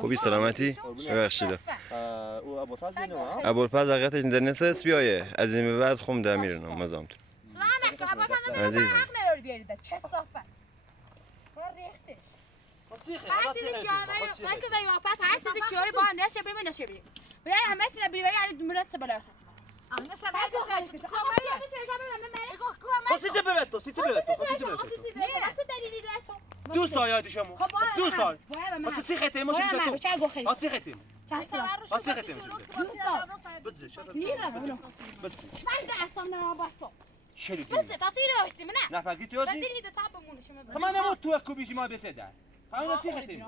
خوبی سلامتی؟ ببخشید. ابوالفضل حقیقتش اینترنت اسبیایه. از این به بعد خم دمیرن مزامتون. سلام علیکم. ابوالفضل حق نداری بیارید. چه صافت. ریختش. هر چیزی چیاری که بیام پس هر چیزی چیاری با هم نشه بریم نشه بریم. برای همه چیز بریم یعنی مرد سه بالا دوست داری یادی شما دوست داری تو چی خیلی ماشین تو چی خیلی چی خیلی بزه شری بزه تا تیره هستی منه نفقیت یازی دیدی تا بمونه شما تمام نمود تو اکو بیشی ما بسده همون چی خیلی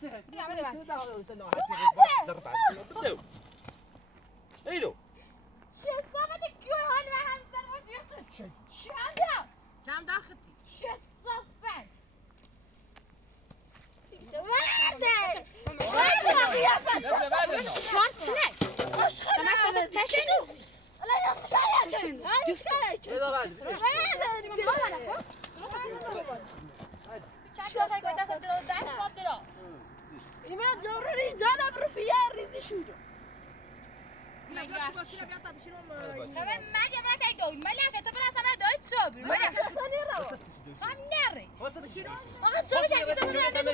چی خیلی ایلو چه صافت کیو حال و همزن و دیختون چند چم داختی چه صافت وعده وعده قیافت شانت نه عشقنا تشنیز الله يسكرك يسكرك إما ضروري جانا برفيار ريدي شوجو كمان ما جبنا تيجي ما لي عشان تبلا سمنا دويت صوبي ما لي خم نري أخذ صوبي شكل تبلا سمنا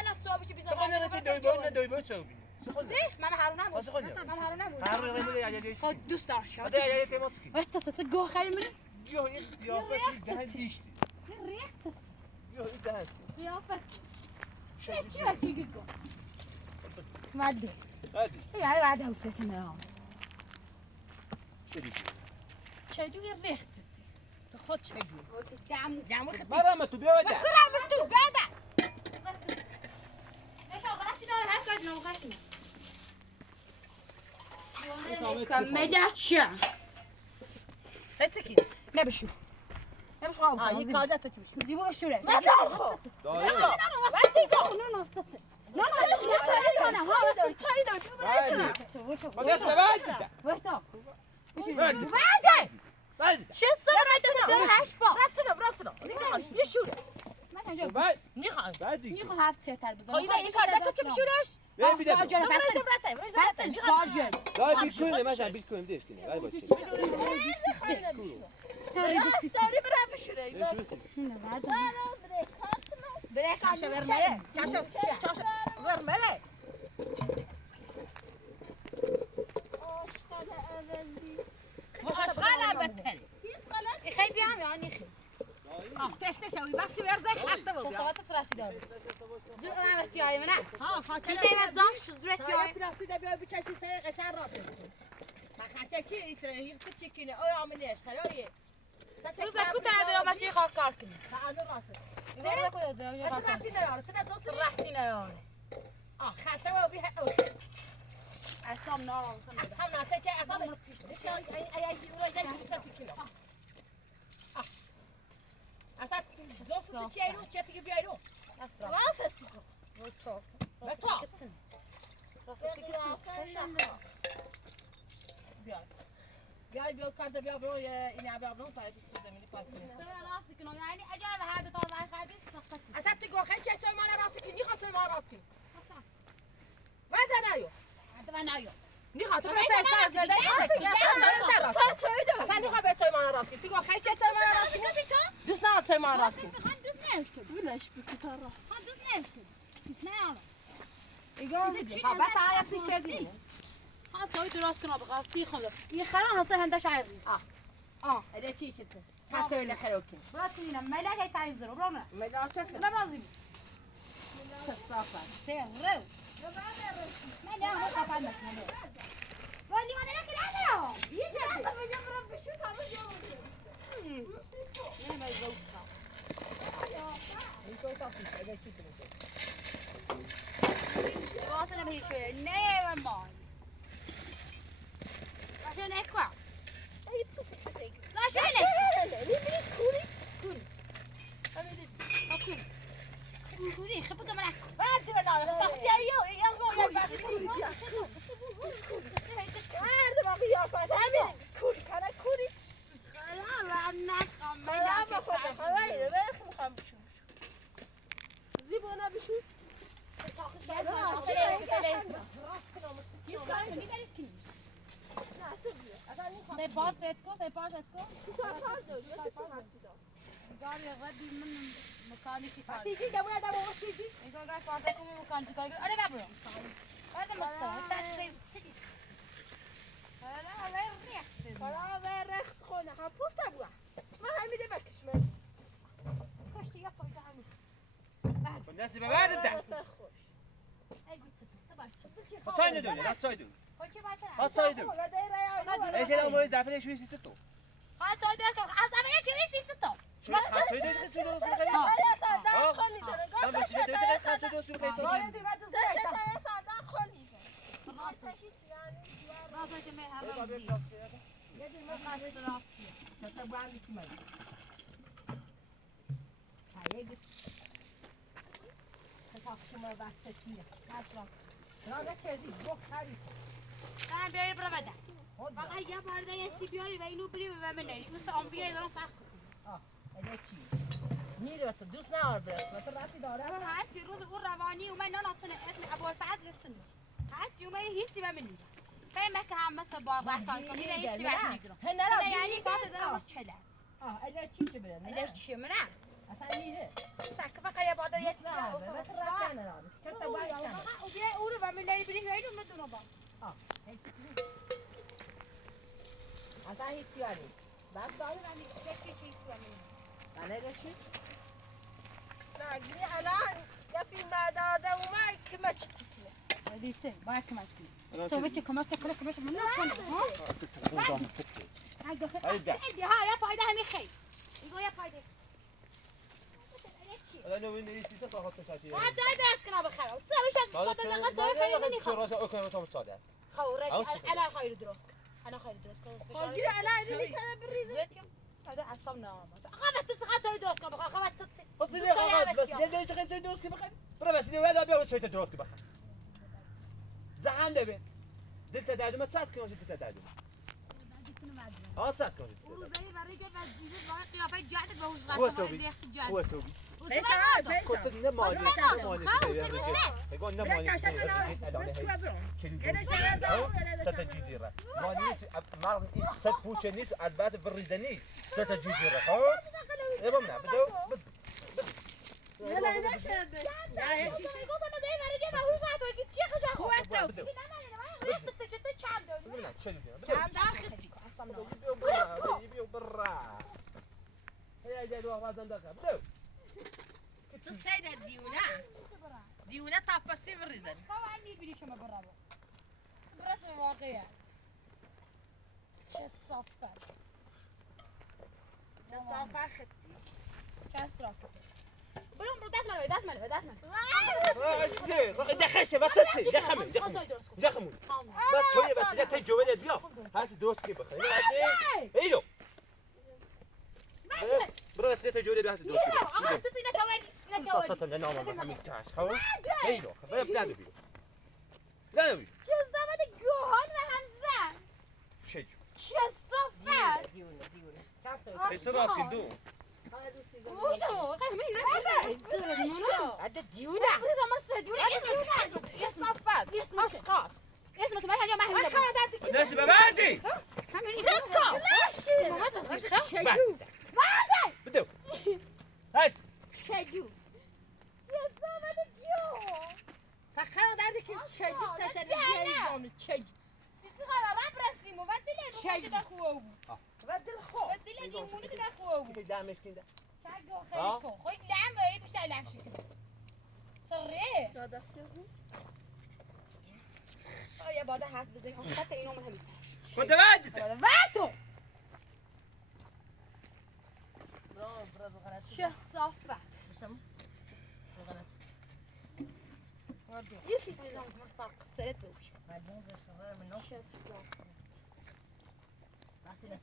أنا صوبي شو بيسوي زي ما هارونا مو ما هارونا مو هارون رمي يا جدي خد دوست دارش هذا يا جدي ماسكين أنت ستجوا خير من يا فتي دهن ديشتي ريحته يا دهن يا فتي شو هسيجوا ما أدري هادي هي هاي بعدها وصلتنا يوم شدي شو ريحته تاخد شو جامو ختي مرة ما تبيع ودا كرة بتو بعدا ليش أغلقتي دار هالكاد نوقتنا كملت شا هتسكين نبشو نبشو خاوف يكاد تتبش زيبو بشورة ما تعرفوا ليش كده وانتي جو نو لا لا شو الصبر انت تدير هاشبا راسنا يشورة ما تنجو نيخو هافت سيرت هاد بزاف خايدا يكاد لا تتبشورش يا بيدي لا بيكون مثلا بيكون بديش كده لا باش توري برا بشوري بريك چاشا ورمره چاشا ورمره عاشقان البته يخي بيهم يعني يخي تاش تسوي بس ورزق حتى بو شو صراتي دار زل انا بتياي منع كي ما تزاش زرتي يا بلاستيك ده بيو بتشي سي قشار راسي ما خاطرتي يختي كيلو او يعمل ايش خلاوي روزا كنت انا ماشي خاكاركني انا راسي زين رحتينا يا تنا توصل رحتينا يا خاصه بها عصام نار عصام نار تجي عصام اي زي كيلو عصام زوست تشيلو تشتي بيايلو راسك وتو راسك كتسن بيا كارد بيا برو يا إني أبيع برو فايد السيد مني فايد. سوي راسك إنه يعني أجاب هذا طال ده اصلا دیگه به چای من راست کی گفت خیلی چای من راست دوست ندارم چای من راست بس هر چیزی چیزی ها چای درست کنم بخوام سیخم این خرام هست هندش عیرز اده چی شده حتی ولی خیروکی براتونینا ملک های تایز درو برام نه مدار چه برام رازیم چه صافه سه رو من نه هم کافر نکنم ولی من نکردم یه جدی برام بشو تمام جواب نه من زوج این تو تافی اده چی کنی واسه نمیشه نه و مای عشان اكوا ای صفر دیگه عشان كوري خبط من بعد ما نعرف تحتي يا بعد كوري بعد ما قيافات همين كوري كان كوري خلاص عنك ما خذ خلاص ما خمشو زيبونا بشو Sei parte etko, قال يا غدي من مكاني شكار. تيجي جابونا ده مو تيجي. يقول قال فاتك من مكاني شكار. أنا ما بروح. هذا مصر. تاج زي تيجي. لا ريح. خلا ريخت خونه حبوس تبوا. ما همي ده بكش من. كشتي يفهم تعمل. الناس ببعد الدعم أي قلت طبعا. هتصايدوا دول لا تصايدوا وكيف بعدين؟ هتصايدوا ايش هذا مو يزعفني شو يسيستو هات صيدلك أصلا إيش يريسي تطو. شو هتصايدوا شو أنا بيري برمدا. بقى يا بردا يا سيبيوري وينو بري ومني. وس أمبيري دارم فرق. اده چی؟ نیرو تو دوست ندار برس تو راستی داره هاتي روز اون روانی و من ناطنه اسم ابوالفضل تن هاتي و هیچی و منی فهم که هم مثل با وقتان کنی هیچی و میگیرم هنرا یعنی پاس زدم چله اده چی چه برن اده چی منه اصلا نیره سک فقط یه بعد یه چیز نه برس راستی نداره چه تا باید کنه و بیا اون رو و من نری بریم اینو میدونم با اصلا هیچی ولی بس داره ولی فکر چی و منی بله چی؟ نگی الان یه فیلم داده اومد که ما چی کنه دیگه باید کمک کنی سو بچه کمک کمک من نکنه ها هاي ها يا فايدة همي خي يقول يا فايدة انا وين يسيستو تاخذ تشاتي ما جاي درس كنا بخير تسوي شيء صوت انا قد سوي خير مني خورك انا خير دروس انا خير دروس خالقي انا اللي كان بالريزة هذا عصبنا خافت تسخن سوي دروس كنا بخير خافت تسي بس جاي تخي دوس كيف بخير برا بس ولا بيو شويه دوس كيف بخير زعان دبي دلت دادو ما تصاد كنت دلت دادو تصاد كنت وزي بريجة بس ما قيافة جاعدة بهوش هو توبي هو توبي كنت نمالي يقول نمالي ستجيزيرة مالي مارن إيش ست بوشنيس أدبات بالريزني ستجيزيرة هو يبغى بدو لا لا شد لا هيك شيء يقول أنا زي بريجة بهوش راح تقول كتير خشوا هو توبي كان داخل عصمنا يبيو برا هي جاي دوا غادن دكا بدو السيدة ديونا طافسي بالريزن طبعا يبي شو ما برابو برسم واقعي شو صفر صافا ختي شو صفر برو دسمه ده خشه بس تسي ده خمي ده خمو بس شويه بس ده تجوله بيا هسه دوس كيف بخير ايوه برو بس ده تجوله بيا هسه دوس كيف تسينا كوين خاصة لأنه ما محمد تعاش هو ايوه خفيف لا نبي لا نبي جزدامة جوهان و همزن شيء شو صفر ديونا يصير راسك ندو اوه خمين هذا ديونا بريزا مرسل ديونا اسمك شو صفات اشقاط اسمك ما هي ما هي الناس ببادي لعمش كده شاگو خیلی کن خود لعم بایی بیشتر لعم شکل سره یه باده حرف بزنی اون خط اینو من همین كنت بعد واتو شه صافت یه سی دیدم من فرق سرت بوش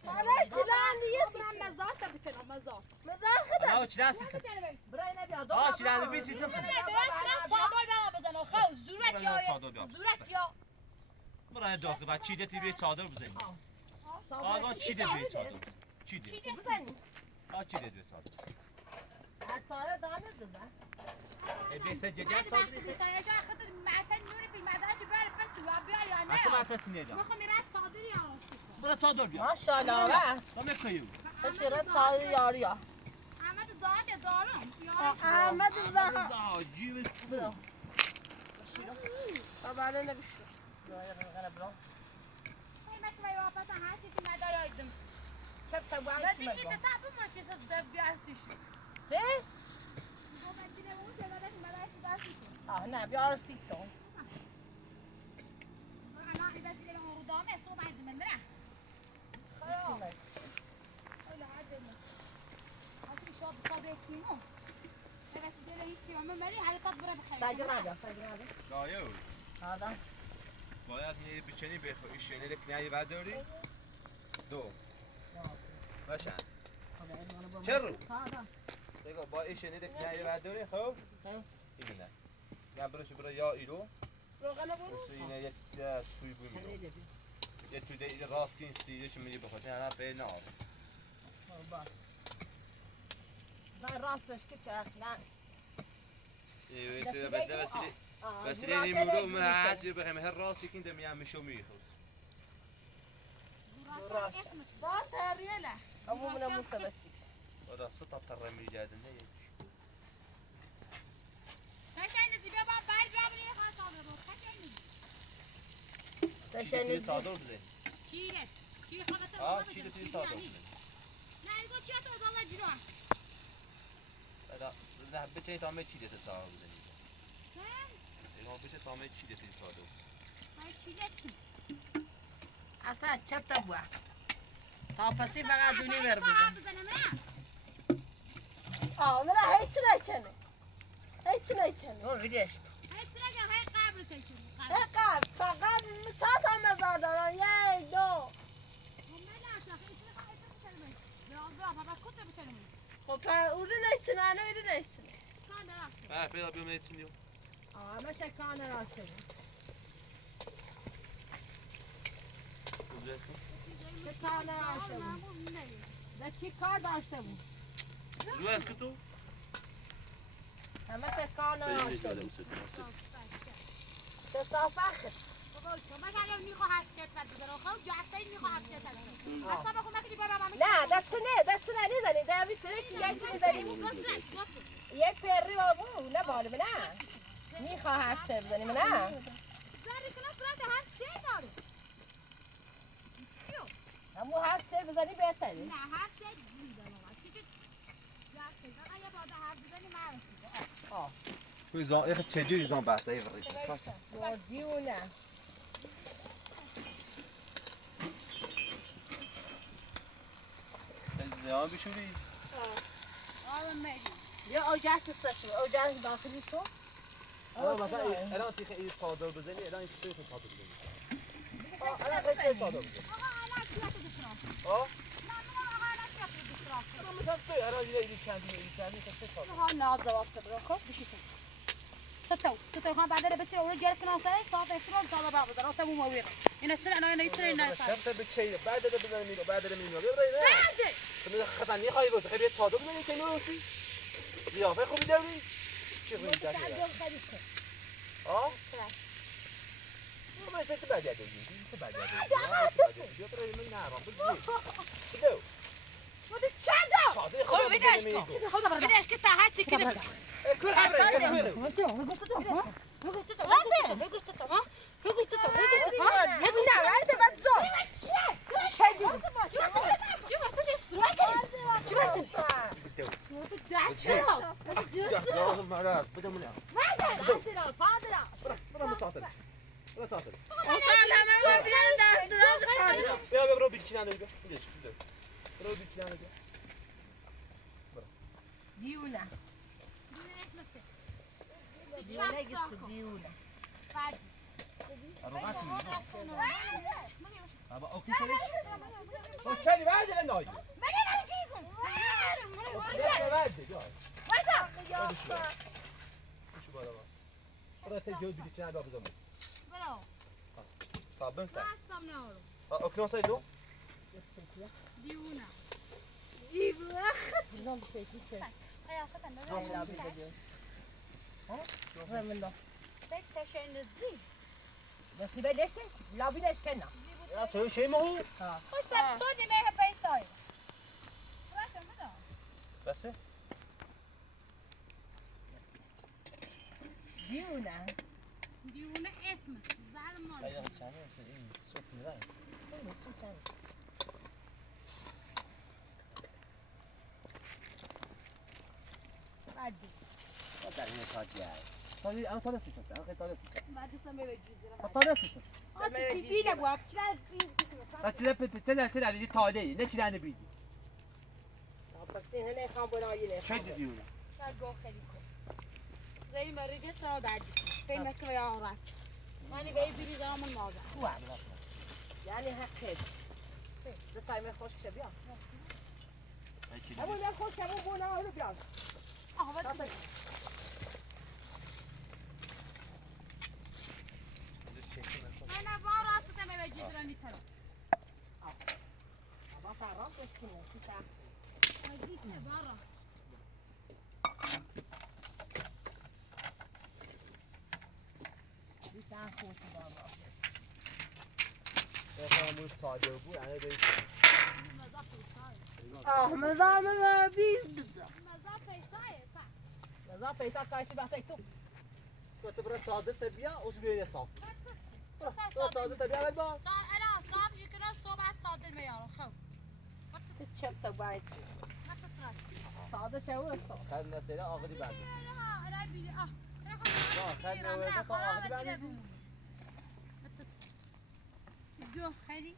أنا جلاني يسمع مزار تبي كنا مزار خدم أنا وش ناسي براي نبي أضرب شلون بيسي سنت صادر بلا بزنه خو زورت يا زورت يا برای داخل بعد چی دتی بیت صادر بزنی آقا چی دتی بیت صادر چی دتی بزنی چی دتی بیت صادر صادر دانه بزن بیس جدید بعد صادر وقتی بیتای جا خدت معتن نوری في مدرج بار فنت وابيا يا انت ما نه تسنی جا مخو میرات صادر يا برای صادر بیا ماشاءالله تو میکیو بشیرت صادر یاریا احمد زاد يا دارم يا احمد زها جیب طبعا انا بشو ما تو وافات هستی که ندارم شفت ابو بعد دیگه تابو ما چیز داد بیارسیش زي گفت دیگه اون جلالت مراش داشتی نه بیار سیتون انا بس دیگه اون دامه صبح عند من مرا ولا عاد اصل شاد صادق كينو بس دیگه هیچ یوم مری حالت بره بخیر ساجر هذا دایو هذا باید یه بچنی بخوری شنیده کنی برداری دو باشن چرا دیگه با این شنیده کنی برداری خب اینه نه برای یا ایرو اینه یک توی بوی میرو یه توی دیگه راست که این سیرش میری بخواد نه به نه ده راستش که چه نه ایوه توی بده وسیله نیمورو محاجر بخیم هر راستی که دمی هم میشو میخوست ده تریله ابو من مسبتك ودا سطح ترى ميجاد نه داشتن دیگه با بعد بیا خواست آورد داشتن صادر بزن چیه چی خواست چی توی صادر بزن نه دیگه چی تو دالا جیرو نه بچه تامه چی دیده صادر بزنی اینا بچه تامه چی دیده صادر اصلا چپ ابو تا پسی فقط دونی ور بزن من هیچ نکنه هیچ نکنه اون ویدیوش قبل فقط چند تا مزار دارن یک دو خب اونو نکنه اونو نکنه پیدا بیام نیتونیو همه شکانه را شده چه کار داشته بود؟ ده چی کار داشته بود؟ رو از که تو؟ همه کار نداشته بود چه صافخت نه دست نه نیزنی ده بیتونه چی یکی میزنی یک پری بابو نه بالو نه میخواهد چه بزنیم نه همو هر سه بزنی بهتری توی زان ایخ چجوری زان بحثه ایوه ریشه دیونه زیان بیشوری یه اوجک بستشو اوجک داخلی تو مثلا الان تیخ این صادر بزنی الان این تیخ صادر بزنی الان خیلی صادر بزنی مثلا سوی الان یه چندی که سه صادر ها ناز جواب تبرو خب بشی ستو خان بعد بتر اول جرك ناصر صاف اخرون طلع بعض ضربت ابو موير هنا تسرع انا يترين ناس شرط بچه بعد ده بزنی میگه بعد ده میگه بعد تو خطانی خواهی باشه خیلی صادر بزنی که نوسی قیافه خوبی داری چی خوبی داری ما چه بعد یادی چه بعد یادی بیا برای من نرم بدو ودي تشادو صادق خب بدش چیزی خدا برده بدش که تا هرچی که نبود كل حبري لازم مرات بدو من هنا برا متعطل برا تعطل بیا برو بیچینه بیا بیش برو بیچینه بیا دیونه دیونه گیت دیونه بابا اوکی سریش تو چلی بعد نای بعد جا شو بالا برا تجود بیچینه بیا بزنم طب انت اوكي وصل له دیونه دیونه بشه چی قیافت اندازه من لا بک تشنه زی بس بدشت لا بيدش كنا يا سوي شيء ما هو خوش سر صوتی نه پیسای بس دیونه دیونه اسم زعل مال ايوه كان صوت ملاي بعدی طالع انا طالع سيسات انا طالع سيسات بعدی سمه بجیزه طالع سيسات آتی بیله بواب چرا تلعب دي طالع ليش انا بيدي بس هنا خان بنايله شد ديونه گو خیلی کن زين بريجي سنة دعدي في مكة يا عراق ماني بقى بيجي زمان ماذا يعني هكذا ده تايم خوش شبيان ابو لا خوش ابو بونا ولا بيان بس انا بعرف تمام بجي دراني ترى ما تعرف ايش كنا في ساعه جيت برا في ساعه خوش بابا انا مش طالع ابو انا بيت مزام ما بيز بالضبط مزاج صاير صح مزام بيسا كايسي بعطيك تو كنت برا صادق تبيا وسبيني صاف صادق تبيا بالبا انا صعب جكنا الصبح صادر ميار خو تشبت بايت ما تطلع صاد شو الصاد كان مسألة اغلي بعد لا انا بي لا كان وين اغلي بعد جو خلي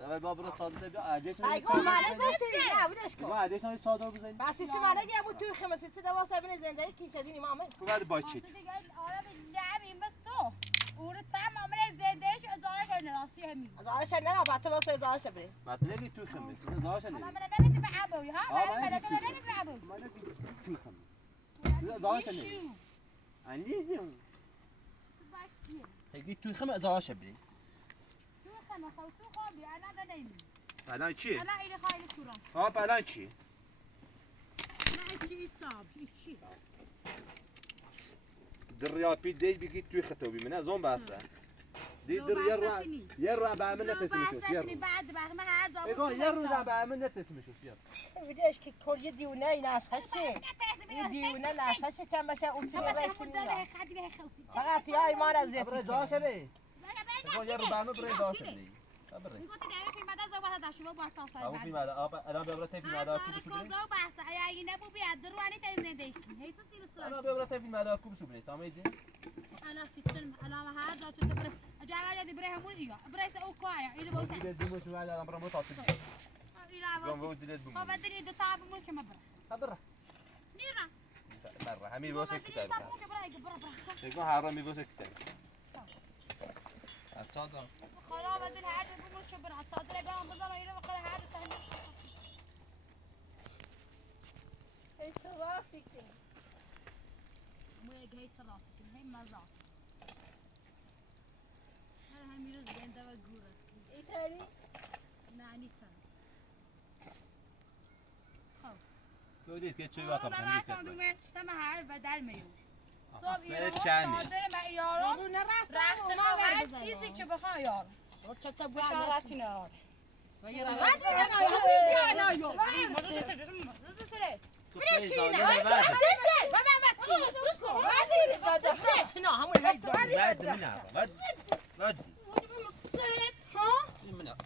اول باب برا صادق تبيا عادي ايقول ما ندري لا وليش ما عادي شلون صادق بزين بس سيسي ما نجي ابو تو خمس سيسي دوا سابين زنده كي شديني ماما بعد بايتشي انا باللعب بس تو ورتعم عمري زيدش ازارش انا راسي همي ازاش انا بعت له ازاش بري ما تلاقي تو خمس ازاش انا اللي ما نبي بعبوي ها ما نبي نبي بعبوي ما نبي تو خمس ازاش اللي عندي زين هيجي تو خمس ازاش بري تو خمس او تو خابي انا ده نايم الان چی؟ انا الى خايل التراب ها الان چی؟ لا شيء صعب شيء دریا پی دی بگی توی خطوبی منه زون بسه دی در یه رو بعمل نتسمشوش یه رو بعد ما هذا اگه یه رو بعمل نتسمشوش یه بديش كي كل يديونا ناس هشي يديونا ناس هشي كان مشى قلت لي ريت فقط يا ايمان زيت برای داشه بی اگه یه رو بعمل برای داشه بی برای قلت لي في مدى زوبها هذا شو بقى ابو تصل فی ماذا الان ببرته فی ماذا انا كوزو بحث يا نبو بيقدر واني تنزل هي تصير الصراحه الان ببرته فی ماذا کوب سو بی تمام دی انا سيتن انا هذا تبر اجا يدي بريها مول ايوه بريس او كوايا الى بوسه دی دمو شو على امر مو تعطي الى زون بوسه بود دی دمو هو بدري دو تعب مول شي مبر خبره نيرا مره همي بوسه كتاب برا يقول حرامي بوسه كتاب اتصادم خلاص بدل هذا مول شي برا تصادر بقى بزر الى وقال هذا ثاني هي توافق مو هي صرافتي هي مزاج انا هم يرز عند وجوره ايه تاني نعني كان لو ديت كي تشوي انا طبعا راح اندوم سما هاي بدل ميو صوب سيد يرو شاني. صادر ما يارو راح تخاف هر چیزی که بخوام یارو چطور بشارتی نه بعد منها بعد منها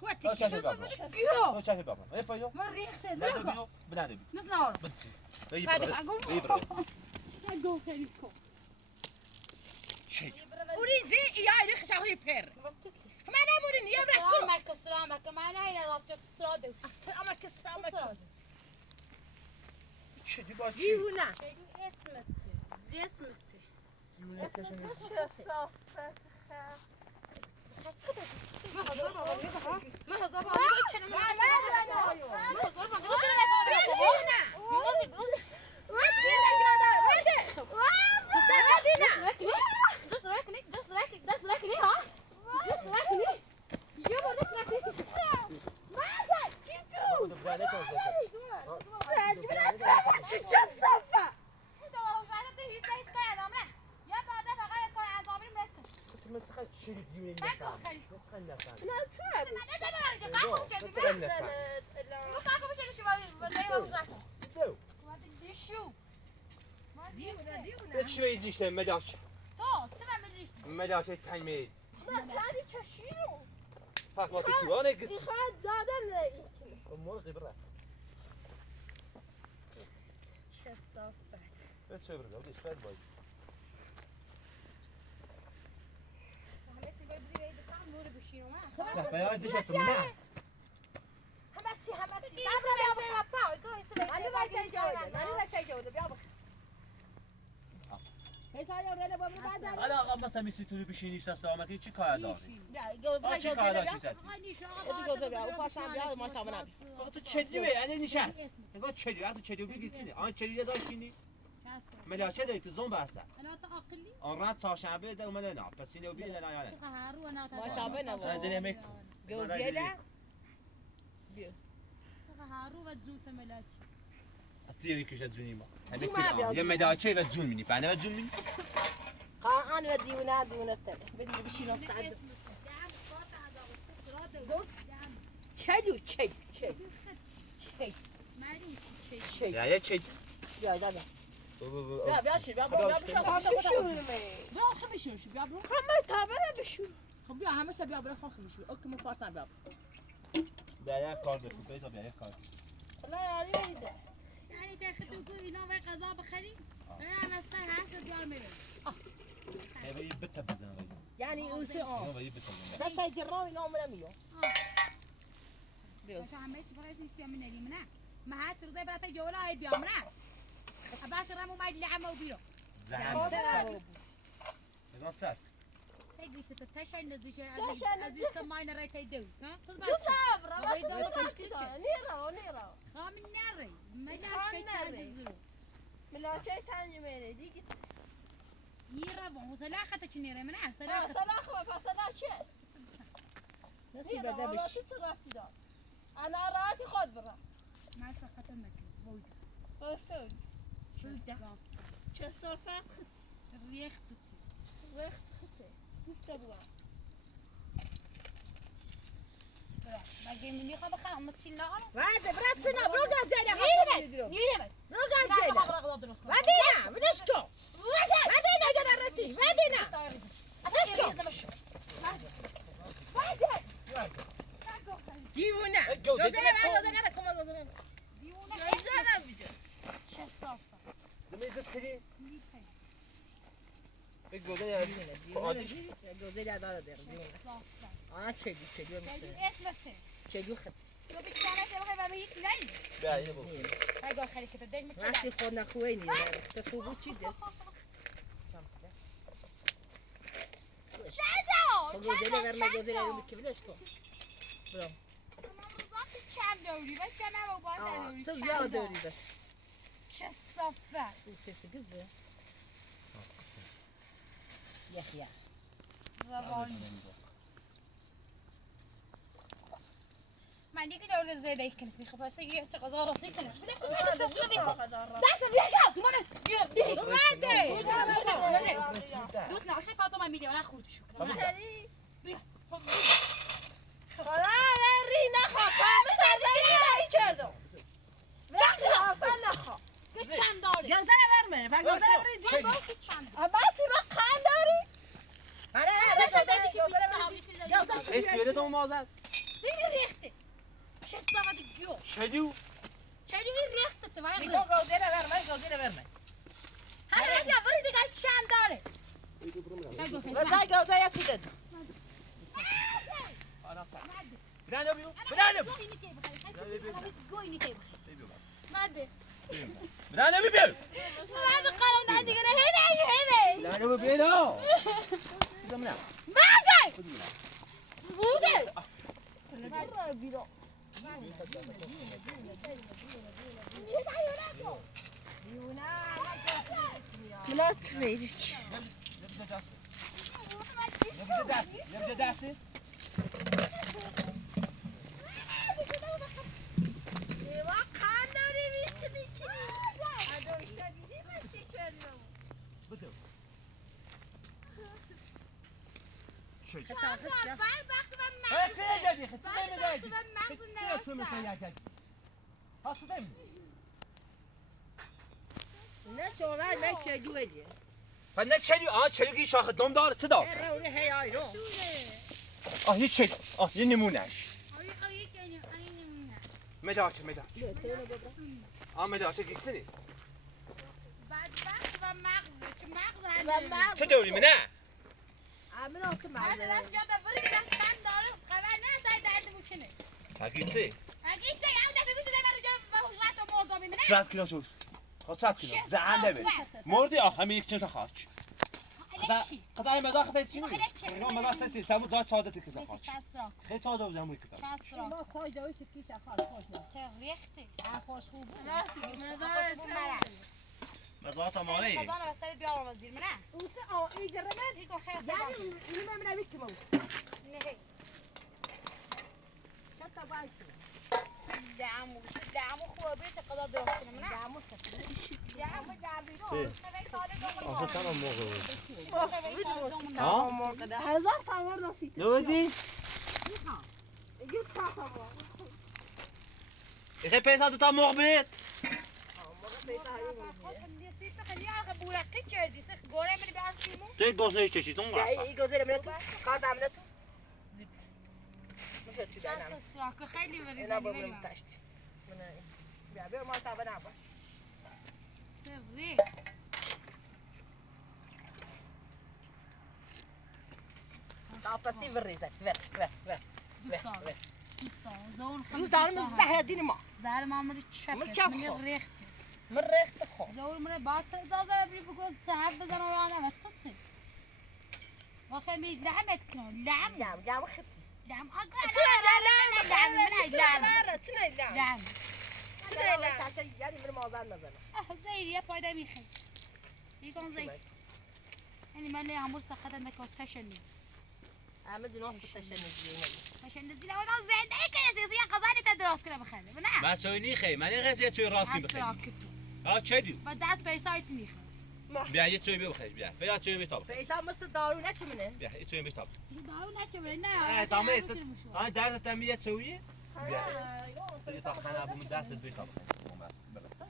خواتي شوف شوف بابا ايه فايو مريخ لا دبيو بنادم نسنار بنتي بعد عقوم عقوم خليكم شيء وريزي يا ريخ شاهي بير ما نبورين يا بركو سلامك معنا هنا راست استرادو سلامك سلامك شدي باشي ديونا اسمت جسمت ما هو زبا شوي ليش مداش مداش تحميد ما تاني تشيرو ها فاتي تو انا قلت خاد زاد امور غبره شصافة لا تشبر قلبي ايش فاد باي لا فيا دي شت منها همتي أنا لا تجاوز بيا بخ هسا يا ولد بابا بعد انا آقا مثلا میسی تو بشینی سلامتی چی کار داری؟ لا چی کار داری چی تو چدی به یعنی نشست نگاه چدی وقتی چدی بگی چی آن چدی یه داشتینی ملاچه داری تو زوم بسته آن رات چهارشنبه ده اومده نه پس اینو بیل نه نه ما تابنا انا زنی میک جوزيه لا هارو و زوت ملاچ اتیری کش زونی ما همه یه ملاچه و زون منی بنده و زون منی قاعان وديونا تل بدي بشي نص عد شدو شي یا یه چی يا دابا يا بياشي بيا خمشون شو بيا برو خمي تابنا بشو خب بيا همش بيا برو خمشون اوكي مو فارسان بيا بیا یک کار دارم بیزا بیا یک کار لا يعني ويدا يعني تاخذوا كل يوم قضاء بخلي انا مستر هاس ديار ميري هی بته بزن يعني وسي نه بایی بته بزن لا تجروا ينوم من ميو بس عملت برايس انت من اليمنى ما هات رضي برات جولا هي بيامنا اباس رامو ما اللي عمو بيرو زحمت نزات سات تجي تتشن نزيش از سماين ريت يدو ها نيرو خام الناري ما لا شيء تنزلوا ملاچه تاني مني ديجت نيرا بو سلاخه تشنيره من سلاخه سلاخه فسلاچه نسيب دبش انا راتي خد برا مع سقط المكان بويد فسول شو صفات الريخ وقت خطه تبغى باقي مني خا بخا ما تشيل لا بعد براتنا بروقا زينه نيرة بروقا زينه مدينه بنشكو مدينه جررتي مدينه نشكو ديونا جوزنا كما جوزنا ديونا شفافة دميزه سری یک گوزه ديونا جوزنا دار دير ديونا تشدي اسمته تشدي خط لو بتشانك تبغى بيجي تلاقي بیا یه بو هاي خليك تدج راحتي خدنا خويني اختفوا بوتشي ده شادو جوزنا غير ما جوزنا يوم كبلش كو برام چند دوری بس کنم و باز دوری تو زیاد دوری بس چه صفه سیسی گزه یخیا روانی من دیگه دورده زیده ای کنسی خب پس دیگه چه قضا راستی کنم دست بیا جا تو من بیا دوست نه خیلی فاطمه میلیون نخورد شو بیا خلا رینا خواهم مثلا چردم چند داری جوزنا برمنه بعد جوزنا برید با چند اباتی ما خان داری نه جوزنا اسیره تو مازن دیگه ریخته شسته و دیگه شدیو چه ولی این ریخت تو میگو گوزه برمه گوزه برمه هر از یا وری دیگه چند داره وزای گوزه یا چیزد بدن بیو بدن گوینی که بخیر مرد به بدن بیو مرد قرار نه دیگه نه هی بدن بیو زمنا مرد بوده لا تريدك نبدا داسي نه شوال نه چجوریه نه چلی شاخ دم داره چه دار رونه هی آیرو هیچ چی یه نمونهش مداش مداش گیتسنی بدبخت و مغز چه دوری منه عامل آخه هذا مغزه بس جاب فرق ده كم داره خبر نه ساید درد ممکنه هگیتسی اگه چه یه دفعه میشه من رجع به حجرت و مردم منه 100 کیلو شد 100 کیلو زنده بید مردی همه یک چند تا خاچ الکی قطعه مداخل تیسی الکی نه مداخل تیسی سمو زاد ساده تکی تا خاچ کسرا خیلی ساده و زموی کتا کسرا ما سای دویش کیش افاد خوش سریخته خوش خوب مزات مالی خزانه وسط بیار وزیر منه اوسه ایجرمت هیکو خیر یعنی اینو من نمیکنم نه چطور باید دعمو خوبه چه قدر درست کنم نه دعمو آخه تمام موقع بود ها هزار تاور رسید نودی یه چهار تاور ایخه پیسا دو تا موقع بید بورقی چردی سخ گوره منی بیار سیمو چه گوزنه چشی سون قرصا ای گذر من تو قاعد عملت زيب مش تو دانا سراک خیلی انا بریزنی بقول بیم تاشت من بیا ما تابنا با سری قاطسي بالريزه ver دوستان زون دوست دارم الزهره دين ما زهر ما من چپ مرچپ من خو. ریخت من ريحت خو زور من بعد اجازه بری بگو سحب بزن و انا وتتصل واخه می لعمت كنون لعم نعم جام خطي لعم اقل لعم من لعم لا تني لا لعم تني لا عشان يعني من موضوع نظر زي يا فايده ميخي يكون زي يعني ما لي عمر سقط انك تشنج عمد نوح التشنج تشنج لا ولا زين اي كيس يا قزاني تدرس كده بخلي بنا ما تسويني خي ماني غزية تسوي راسك بخير چه دیو بدأت بيسايت نيخ بیا یه چوی بخیر بیا بیا چوی میتاب فیسا مست دارو نه چمنه بیا یه چوی میتاب دارو نچه نه تامه آن درد تمیه چویه بیا یه تا خانه ابو دست دوی تاب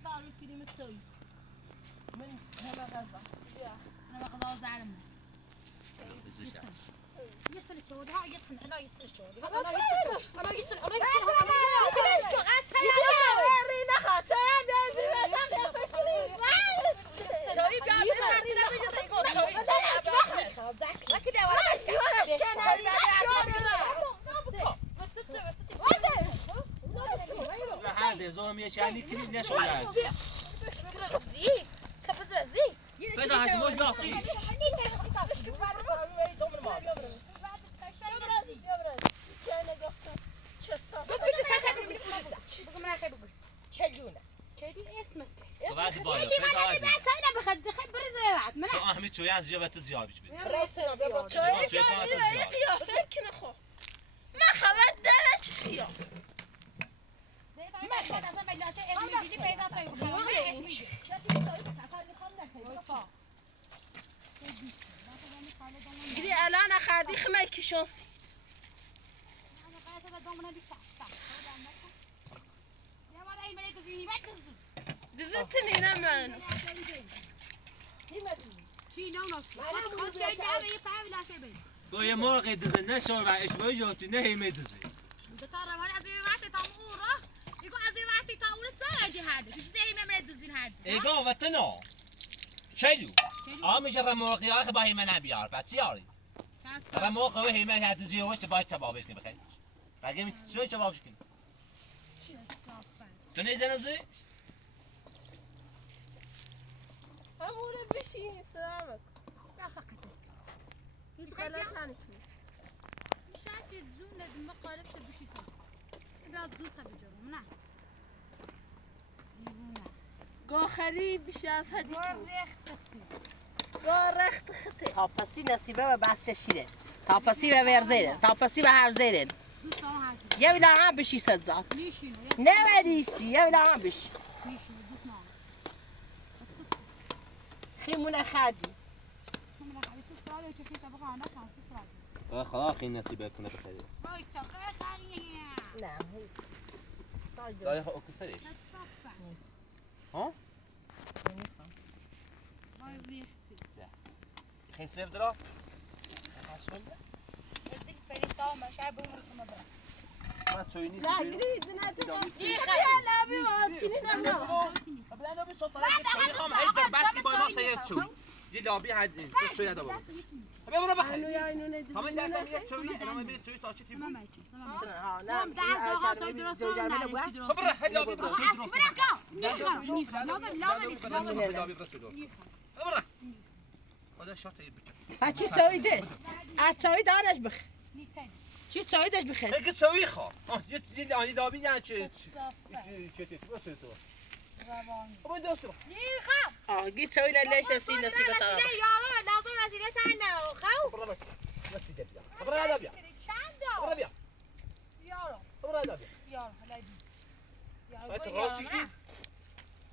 دارو کلیم توی من همه غذا انا بقضاء زعلم يصل شو ده يصل انا يصل شو ده انا يصل انا يصل انا يصل رينا خاطر شوي بيا بيا بيا تيجون شوي لكن يا ولد هذا زوم يشاني كل نشويات زي كبز زي بدا هاش مش باصي بعد بالا بخد خبر زي بعد تو احمد شويان جبت زيابش بده راسنا بابا شوي فكنا خو ما خبر درج فيها ما خد اصلا بلاشه اسم جديد پیدا توی خانم اسمی گری الان اخادی خمه کشوف انا قاعده دومنا دي تحت يا مال اي ملك زيني ما تنزل دزتني نمان شي نو خد شيء جاي يطعم لا شيء بين تو یه موقع دزن نشو و اشباهی جوتی نه هی میدزی ذكر من ازي راسي تاموره يقول زیر وقتی تا اون ساعتی هرده چیزی میمونه دوزین هرده ایگا وطنو چلو آمیشه رموقی ها که با هیمه نبیار بچه یاری رموقی ها هیمه هد زیوه چه باید چبابش کنی بخیر بگه می چه چبابش کنی تو نیزن زی؟ همونه بشین سلامت یا ساقطه هیچ غلط نکنی شاید جون ندم مقالب شد بشی ساقط بیاد جون خبی جرم نه دیوونه گاخری بیشی از حدی گار کن ریخت رخت خطه تاپسی نصیبه و بس شیره تاپسی و ورزیره تاپسی و هر زیره دوستان هرکی یه ویلا هم بشی صد زاد نیشینو نه ولیسی یه ویلا هم بشی نیشینو دوست نام خیمونه خدی من خیلی سراله چه فیت بقى عندك عن سراله خلاص خیلی نصیبه کنه بخیر باي تقرا خانيه نه داری خب اکسری ها؟ باي ريختي خیلی سیف درا؟ اديك فريسه ما شعب من من چوینی لا قريد ناتو دي لا بيوت شنو نعمل بلا نبی صوت چوینی خام هیچ بس کی با ما سیت چوی دی لابی حد چوی ندا بابا بیا برو بخیر انو یا اینو ندید همین دکتر میگه چوی ادامه میره چوی ساچتی بود ما ماشي ها نه در داغا تو درست خب برو هل لابی برو چوی درست لازم لابی برو چوی درست برو خدا شات ای بچه هچی تایده از تایی دانش بخ چی تایدش بخیر هیچ چوی خوا یه لانی لابی یعنی چه چه برو چوی تو خب دوست رو آه گی تایی لش نصیب نصیب تا لازم وسیله تنه خو برو باش نصیب بیا برو هلا بیا برو بیا یارو برو هلا بیا یارو هلا دی یارو باید راستی کی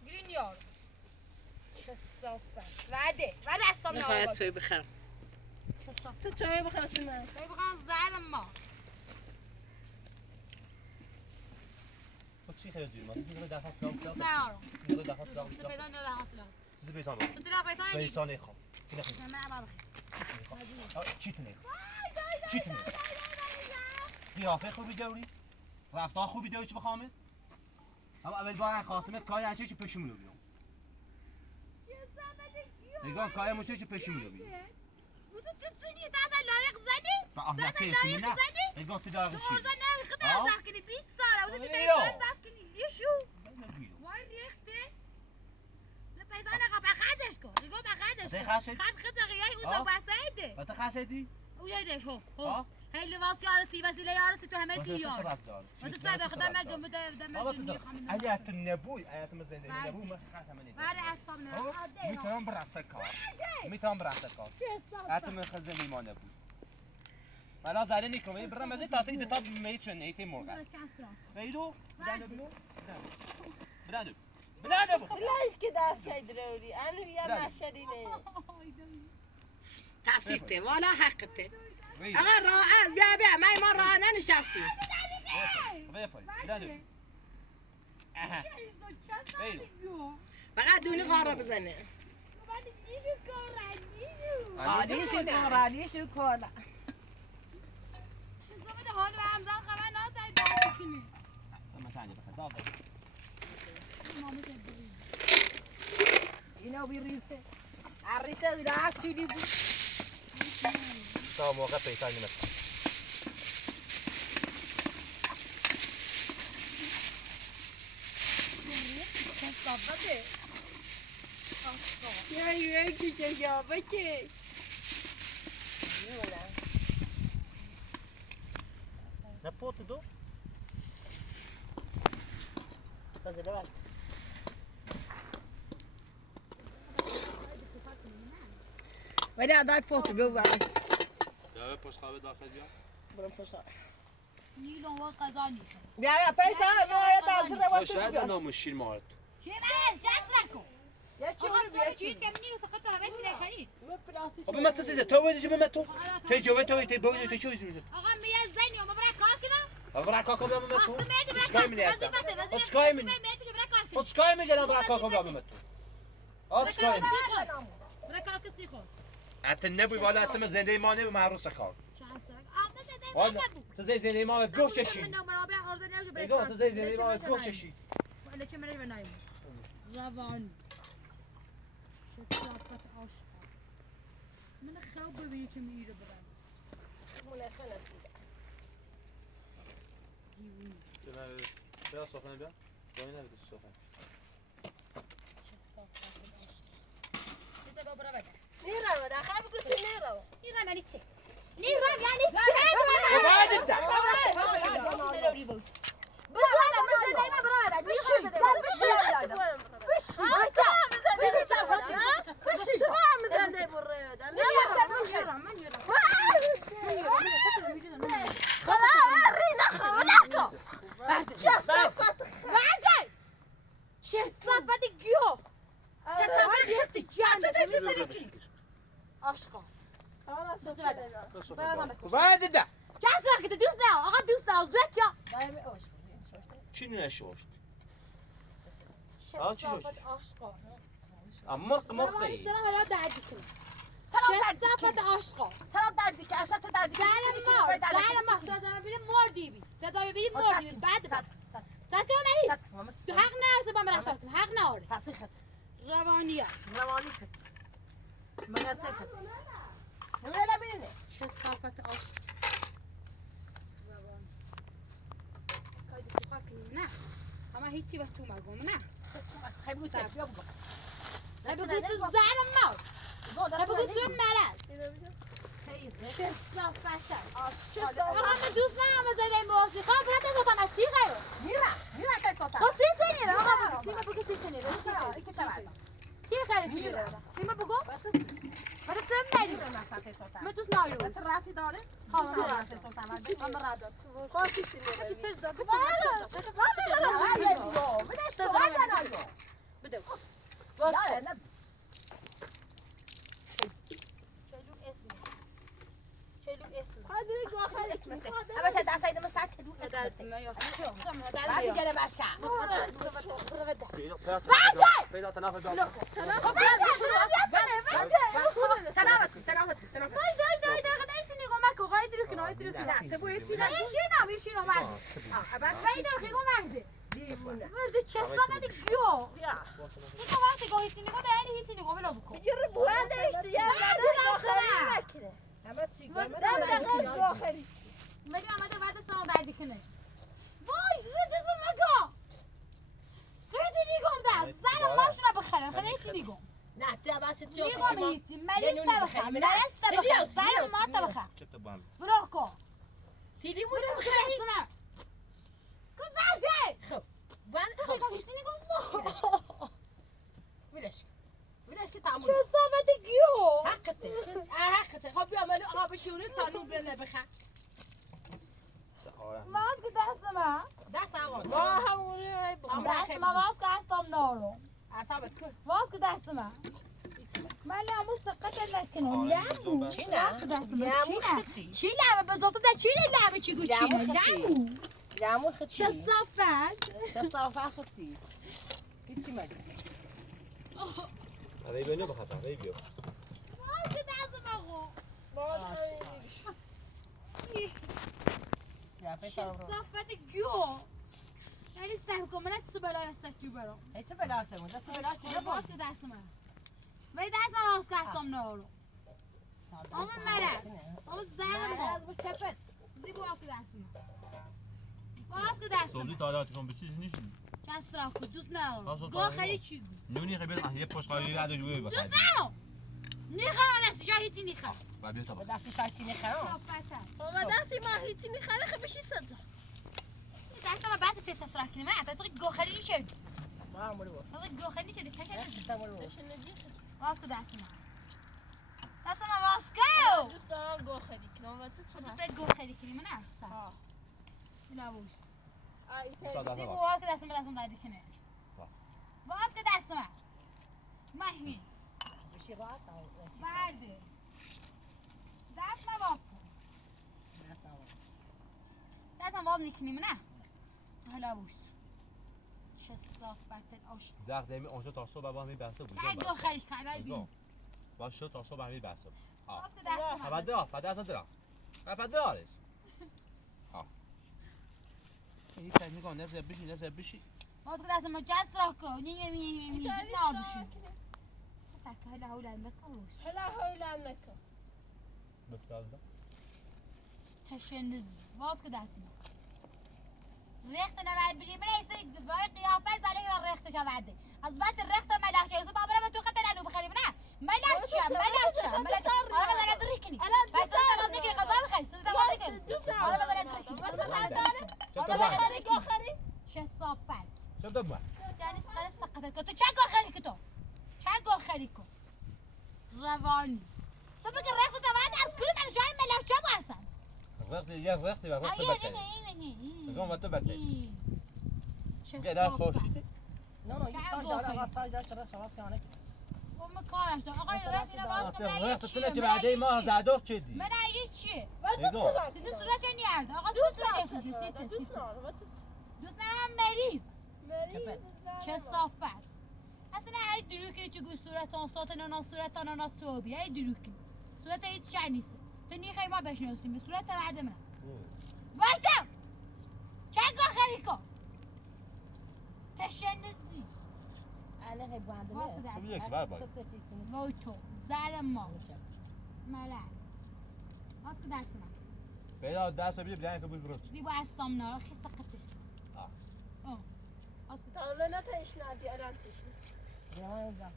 گرین یارو چه صافه وعده اصلا میخواد تایی بخیر چه صافه تو چای بخواست من تو بخوام زهر ما خود چی خیلی جوری ما دیگه درخواست دارم نه یارو دیگه درخواست دارم سپیدان نه درخواست دارم چیزی بیسان تو درخواست پیسان نگی بیسان خوا اینه خیلی نه بابا چی تو نیخ چی تو نیخ قیافه خوبی داری رفتار خوبی داری چی بخوامه اما اول بار خاصمت کاری نشه چی پیشمون بیام نگاه کاری موشه چی پیشمون بیام بودو تتصنی تا لایق زنی با اهمیتی اسمی نه نگاه تو دارم چی زن نه خدا زاکنی بیت سارا بودو تایی زاکنی یشو وای ریخته نه پیسان قبا خدش کن نگاه بخدش کن خد خدقیای اون دو بسایده و تو خشدی او یادش هو هی لباس یارسی وسیله یارسی تو همه چی یار و تو صد خدا مگم بده اگه ات نبوی ایت مزنده نبوی ما خاتم نید بعد اصلا نه میتونم براسه کار میتونم براسه کار ات من خزن ما نبوی من زاده نیکم برام از تاتی دتا میچن ایتی مرغ بیدو بدانو ليش كده شيء ضروري انا ويا معشرين تأثیرته والا حقته اما راه بیا من ما راه ننشستی بدانو بیدو فقط دونی غاره بزنه آلیشو کن آلیشو کن شو حال و همزن خبر نازد دار کنی مثلا بخیر داغ اینو بیریسه عریسه دیگه چیلی بود تا موقع پیسان نمیشه يا يوكي جابكي نه پوت دو سازده باش ولی ادای پوت بیو باش یا پشت خوابه داخل بیا برم پشت نیلون و قزانی بیا پیسا بیا تاثیر رو شاید نام شیر مارت چی من جس رکو یا چی آقا رو بیا تو چی تمنی رو سخت همه چی خرید خب ما تسیزه تو ودی به تو تو جوه تو تی بود تو چوی زمین آقا میاد زنی و مبرا کار کنم برا کاکو بیا به تو اسکای من هستم اسکای من اسکای من جناب برا کاکو بیا به تو اسکای برا کار کسی خود حتی نبوی والا حتی من زنده ما نبی معروس کار حالا تو زیزنی ما گوششی نگاه تو زیزنی ما گوششی ولی چه میری بنایم روان چه صافت عاشق من خواب ببینی که میره برم ملخه نسیده دیوونی بیا صافنه بیا جایی نبید صافنه چه صافت عاشق دیده بابا بده نیرم ده خیلی بگو چی نیرم نیرم یعنی چی؟ نیرم یعنی چی؟ باید ده باید ده چی نشوشت چی شوشت مرقی صافت عاشقا سلام دردی که اشت دردی زن ما دادم ببینیم مردی بی دادم ببینیم مردی بی بعد زد که من نیست تو حق نرسه با من رفتار کن حق ناره تصیخت روانی هست روانی خت مناسه خت نمونه نبینه چه صافت عاشق روان کاید تو خاکی نه اما هیچی و تو مگم نه خیلی بگو تیپ یا بگو بگو تو زن ما بگو تو مرد چه صافت عاشق آقا دوست ندارم بزنیم بازی خواهد برد نگفتم از چی خیرو میرم تای ساتا خب 30 ثانیه آقا بگو سیما بگو 30 ثانیه چی خیلی چی داره سیما بگو برای سم نری من دوست نایرو بس راتی داره ها من راتی ساتا من رد داد خواهی چی چی سر داد بدش تو هاي بده لا لا چلو اسم هذا جو آخر اسمته أبغى شد أسايد مساك هدوء اسمته بعد جرى ماشكا پیدا تنافر بیا نه تبعش تيوسي میگم هیچی ملیسته بخم ملیسته بخم سر مارتا بخم چطور بام برو کن تيلي مو خیلی سمع کن خب وان تو بگم هیچی نگم ولاش كتعمل چه صافت گیو حقته خب بیا منو آب شوری تانو بنه بخه ماز که دست من دست آقا ما همونی دست من واز که هستم نارو اعصابت کن واز که دست من من لامو سقط نکنم لامو چی نه؟ لامو خطی چی لامو به ذات چی لامو چی گوشی لامو لامو خطی چه صافت چه صافه خطی هیچی مگه هذا بينو بخطا هذا بيو واز که دست من خو یا چه پیسا صافت گیو یعنی سهم کن من چه بلای استکی برام هیچ بلاسمون دست بلاس چه واز که دست من ولی دست من واز که هستم نارو آمه مرد آمه زن ما مرد بچپت زیبو واز که دست من واز که دست من سوزی تا کن به چیزی نیست کس را خود دوست ندارم راست گاه کاری خیلی رو. چی نونی خیلی یه پشت خواهی رد جوی دوست بخواد ندارم نیخوام دستی شا هیچی نیخوام و بیا تا با دستی شایتی نخرم بابا دستی ما هیچی نیخوام خب بشی سجا دست ما بس سه سسرا کنیم نه دست گاه خیلی نیچه ما عمري وصل دست گاه خیلی نیچه دست دست عمري وصل واز که دست من دست من واز که دوست دارم گوه خیلی کنم و تو خود دوست گاه خیلی کنیم نه سر لابوس زیبو واز که دست من دستم دادی کنه واز که دست من محمید بشي غاط او برده دست من واز کن دست عمري دستم واز نکنیم نه لابوس چه صافت عاشق زخ دمی اونجا تا صبح با همین بحثا بود نه گاه خیلی کنه ببین باشه تا صبح همین بحثا واز که دست من فدا درا دارش این تکنیک ها نزد بشی باز که دست ما جست راه کن نیم جست نابشون سکه هلا هولا المکن هلا هولا نکن بفرد تشنج باز که دست ما ريخت انا بعد بجي من يصير دفاعي قيافه عليك ريختش بعد اثبت الريخت ما لهش يوسف بابا تو قتل عنه بخلي منها ما لهش انا بس انا ادركني بس انت قصدك القضاء بخير انت قصدك انا بس انا ادركني شو صافات شو دبا يعني خلاص سقطت كنت شاكو خليكتو شاكو خليكو رواني طب الريخت تبعت از كل من جاي ما لهش ابو حسن ريختي تقوم ما تبكي كده صوتي نه یه سال داره وقت داره چرا شواز کنه ومكانش ده اقل ريختي نباز ريختي طلعت بعدين ما زادوش كدي من هيك نگاه سیتی صورت نیارد آقا سیتی دوست ندارم مریض چه صافت اصلا هی دروغ کنی چه گوش صورت آن صورت آن صوبی هی دروغ کنی صورت هیچ شعر نیست تو نیخی ما بشنوسیم صورت بعد من وایتم چه آخری کن تشنزی انا هي بعد خب یک بار باید وایتو زرم ما ملک باز که دست من پیدا دست بیده بدن که بود برد زیبا از سامنا خیلی سقطش تازه نتایش نادی الان تشنی جوان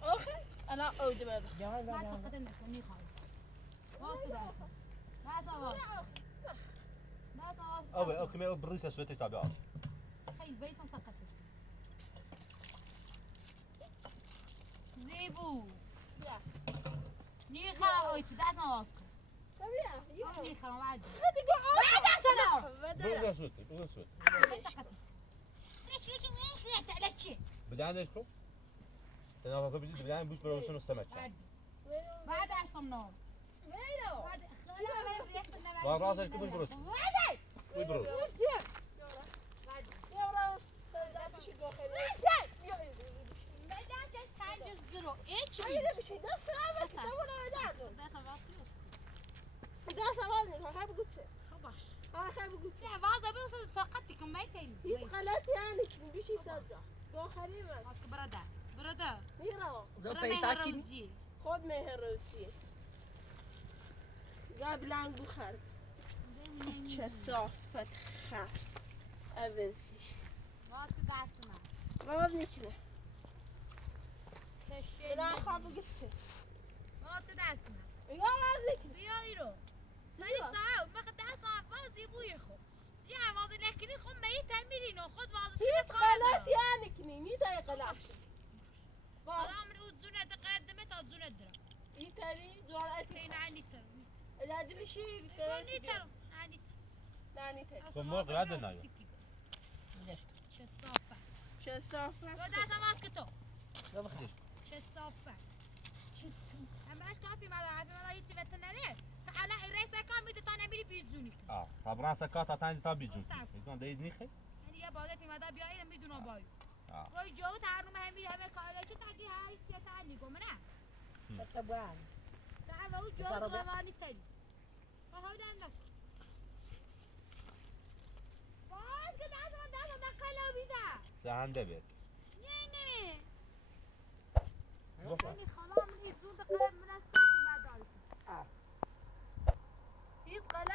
آخه الان اودی ماذا جوان ما سقط نکنی خواهی باز که دست من دست آواز دست آواز او کمی او بریس سویت تابعات خیلی بیسم سقطش زیبو نیخم اویتی دست آواز کن نیخم بعد بریس سویت بریس سویت ليش على شيء بدانش کو تنها فکر بدید بدن بوش بروشن و سمت بعد عصمنا بعد راسش کو بوش برود بوش برود خود مهروزی قبلا بخرد چه صافت خر عوضی باز میکنه بلان خواب گفته یا باز میکنه هیچ غلطی نکنی میتای غلط میتاری جرأتی ادادی شی نانی تری تو مرغ رد نیا چه صافت لو بخير فبران سکات تانی تا بیجون میگن دید نیخه روی جو ترنم همی همه کارا چه تاگی های چه تانی گمنه تبعان تعال و جو روانی تری فهمیدم نه باز که دست نقلا بیدا زهنده بید نه گفت یعنی خانم نیزون قلم من از چند مدار هیچ غلط